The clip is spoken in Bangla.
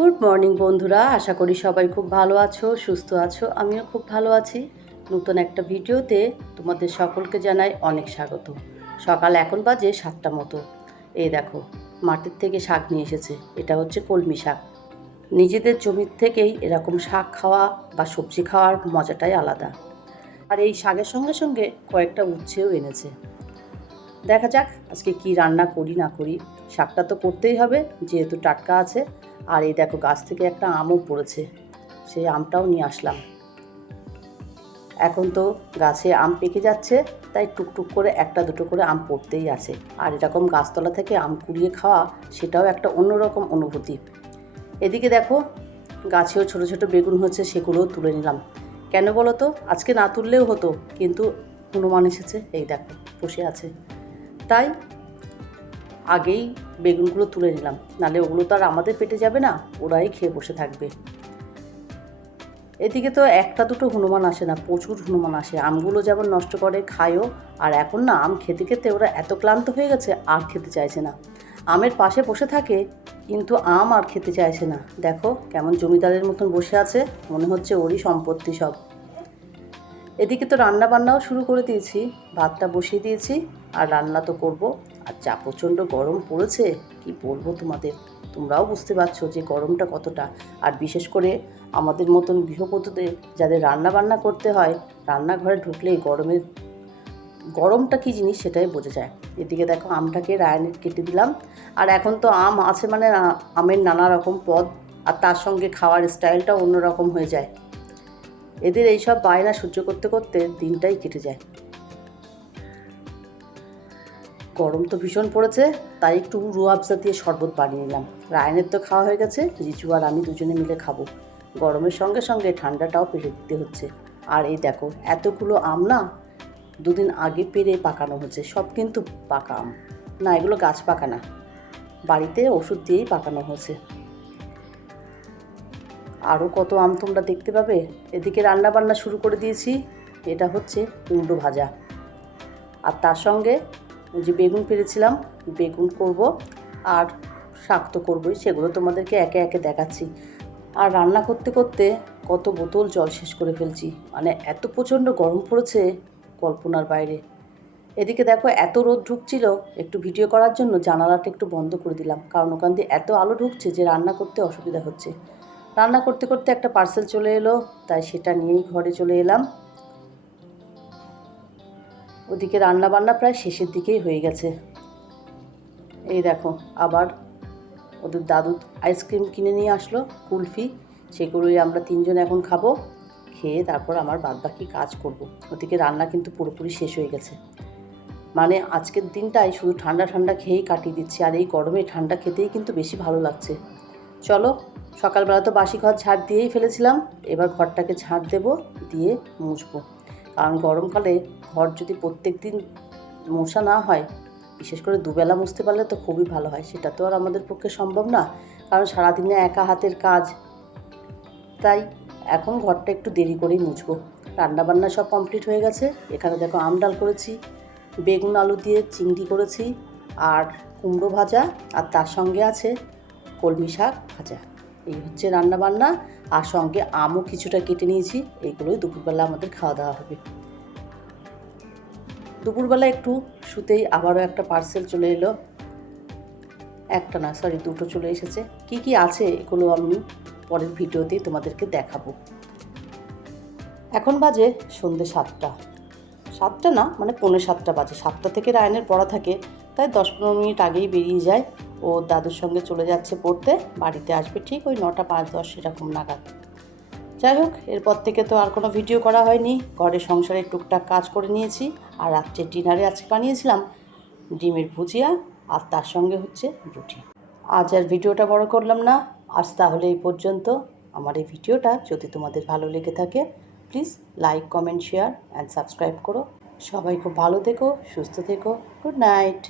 গুড মর্নিং, বন্ধুরা। আশা করি সবাই খুব ভালো আছো, সুস্থ আছো। আমিও খুব ভালো আছি। নতুন একটা ভিডিওতে তোমাদের সকলকে জানাই অনেক স্বাগত। সকাল এখন বাজে সাতটা মতো। এই দেখো, মাটির থেকে শাক নিয়ে এসেছে। এটা হচ্ছে কলমি শাক। নিজেদের জমির থেকেই এরকম শাক খাওয়া বা সবজি খাওয়ার মজাটাই আলাদা। আর এই শাকের সঙ্গে সঙ্গে কয়েকটা উচ্ছেও এনেছে। দেখা যাক আজকে কি রান্না করি, না করি। শাকটা তো করতেই হবে, যেহেতু টাটকা আছে। আর এই দেখো গাছ থেকে একটা আমও পড়েছে, সেই আমটাও নিয়ে আসলাম। এখন তো গাছে আম পেকে যাচ্ছে, তাই টুকটুক করে একটা দুটো করে আম পড়তেই আছে। আর এরকম গাছতলা থেকে আম কুড়িয়ে খাওয়া, সেটাও একটা অন্যরকম অনুভূতি। এদিকে দেখো, গাছেও ছোট ছোট বেগুন হচ্ছে সেগুলোও তুলে নিলাম। কেন বলো তো? আজকে না তুললেও হতো, কিন্তু হনুমান এসেছে, এই দেখো, বসে আছে। তাই আগেই বেগুনগুলো তুলে নিলাম। নালে ওগুলো তো আর আমাদের পেটে যাবে না, ওরাই খেয়ে বসে থাকবে। এদিকে তো একটা দুটো হনুমান আসে না, প্রচুর হনুমান আসে। আমগুলো যেমন নষ্ট করে, খায়ও। আর এখন না, আম খেতে খেতে ওরা এত ক্লান্ত হয়ে গেছে, আর খেতে চাইছে না। আমের পাশে বসে থাকে, কিন্তু আম আর খেতে চাইছে না। দেখো কেমন জমিদারের মতন বসে আছে, মনে হচ্ছে ওরই সম্পত্তি সব। এদিকে তো রান্না বান্নাও শুরু করে দিয়েছি, ভাতটা বসিয়ে দিয়েছি। আর রান্না তো করব। আর যা প্রচণ্ড গরম পড়েছে, কি বলব তোমাদের? তোমরাও বুঝতে পারছ যে গরমটা কতটা। আর বিশেষ করে আমাদের মতন গৃহবধূদের যাদের রান্না বান্না করতে হয়, রান্নাঘরে ঢুকলেই গরমের, গরমটা কী জিনিস সেটাই বোঝা যায়। এদিকে দেখো আমটাকে রায়নের কেটে দিলাম। আর এখন তো আম আছে মানে আমের নানা রকম পদ, আর তার সঙ্গে খাওয়ার স্টাইলটাও অন্যরকম হয়ে যায়। এদের এইসব বায়না সহ্য করতে করতে দিনটাই কেটে যায়। গরম তো ভীষণ পড়েছে, তাই একটু রু রুয়াবজা দিয়ে শরবত বানিয়ে নিলাম। রায়নের তো খাওয়া হয়ে গেছে রিচু আর আমি দুজনে মিলে খাব। গরমের সঙ্গে সঙ্গে ঠান্ডাটাও পেরে দিতে হচ্ছে। আর এই দেখো, এতগুলো আম না, দুদিন আগে পেরে পাকানো হচ্ছে, সব কিন্তু পাকা আম। না, এগুলো গাছ পাকা না। বাড়িতে ওষুধ দিয়েই পাকানো হয়েছে আরও কত আম তোমরা দেখতে পাবে? এদিকে রান্না বান্না শুরু করে দিয়েছি, এটা হচ্ছে কুমড়ো ভাজা। আর তার সঙ্গে যে বেগুন পেরেছিলাম, বেগুন করব আর শাক তো করবোই, সেগুলো তোমাদেরকে একে একে দেখাচ্ছি। আর রান্না করতে করতে কত বোতল জল শেষ করে ফেলছি মানে এত প্রচণ্ড গরম পড়েছে কল্পনার বাইরে। এদিকে দেখো, এত রোদ ঢুকছিল, একটু ভিডিও করার জন্য জানালাটা একটু বন্ধ করে দিলাম, কারণ ওখান দিয়ে এত আলো ঢুকছে যে রান্না করতে অসুবিধা হচ্ছে। রান্না করতে করতে একটা পার্সেল চলে এলো, তাই সেটা নিয়েই ঘরে চলে এলাম। ওদিকে রান্না বান্না প্রায় শেষের দিকেই হয়ে গেছে। এই দেখো, আবার ওদের দাদু আইসক্রিম কিনে নিয়ে আসলো, কুলফি। সেগুলোই আমরা তিনজন এখন খাব, খেয়ে তারপর আমার বাদবাকি কাজ করব। ওদিকে রান্না কিন্তু পুরোপুরি শেষ হয়ে গেছে। মানে আজকের দিনটাই শুধু ঠান্ডা ঠান্ডা খেয়েই কাটিয়ে দিচ্ছি, আর এই গরমে ঠান্ডা খেতেই কিন্তু বেশি ভালো লাগছে। চলো, সকালবেলা তো বাসি ঘর ঝাড় দিয়েই ফেলেছিলাম, এবার ঘরটাকে ঝাড় দেব, দিয়ে মুছবো। কারণ গরমকালে ঘর যদি প্রত্যেক দিন মশা না হয়, বিশেষ করে দুবেলা মুছতে পারলে তো খুবই ভালো হয়। সেটা তো আর আমাদের পক্ষে সম্ভব না। কারণ সারাদিনে একা হাতের কাজ। তাই এখন ঘরটা একটু দেরি করেই মুছবো। রান্নাবান্না সব কমপ্লিট হয়ে গেছে। এখানে দেখো আম ডাল করেছি, বেগুন আলু দিয়ে চিংড়ি করেছি, আর কুমড়ো ভাজা, আর তার সঙ্গে আছে কলমি শাক ভাজা। এই হচ্ছে রান্নাবান্না, আর সঙ্গে আমও কিছুটা কেটে নিয়েছি। এইগুলোই দুপুরবেলা আমাদের খাওয়া দাওয়া হবে। দুপুরবেলা একটু শুতেই আবারও একটা পার্সেল চলে এলো। একটা না সরি দুটো চলে এসেছে। কি কি আছে এগুলো আমি পরের ভিডিওতেই তোমাদেরকে দেখাবো। এখন বাজে সন্ধে সাতটা। সাতটা না মানে পৌনে সাতটা বাজে। সাতটা থেকে রায়নের পড়া থাকে, তাই দশ পনেরো মিনিট আগেই বেরিয়ে যায়। ও দাদুর সঙ্গে চলে যাচ্ছে পড়তে, বাড়িতে আসবে ঠিক ওই নটা পাঁচ দশ সেরকম নাগাদ। যাই হোক, এরপর থেকে তো আর কোনো ভিডিও করা হয়নি। ঘরে সংসারে টুকটাক কাজ করে নিয়েছি আর রাত্রে ডিনারে আজকে বানিয়েছিলাম ডিমের ভুজিয়া আর তার সঙ্গে হচ্ছে রুটি। আজ আর ভিডিওটা বড় করলাম না। আজ তাহলে এই পর্যন্ত। আমার এই ভিডিওটা যদি তোমাদের ভালো লেগে থাকে please like comment share and subscribe করো। সবাই খুব ভালো থেকো, সুস্থ থেকো। Good night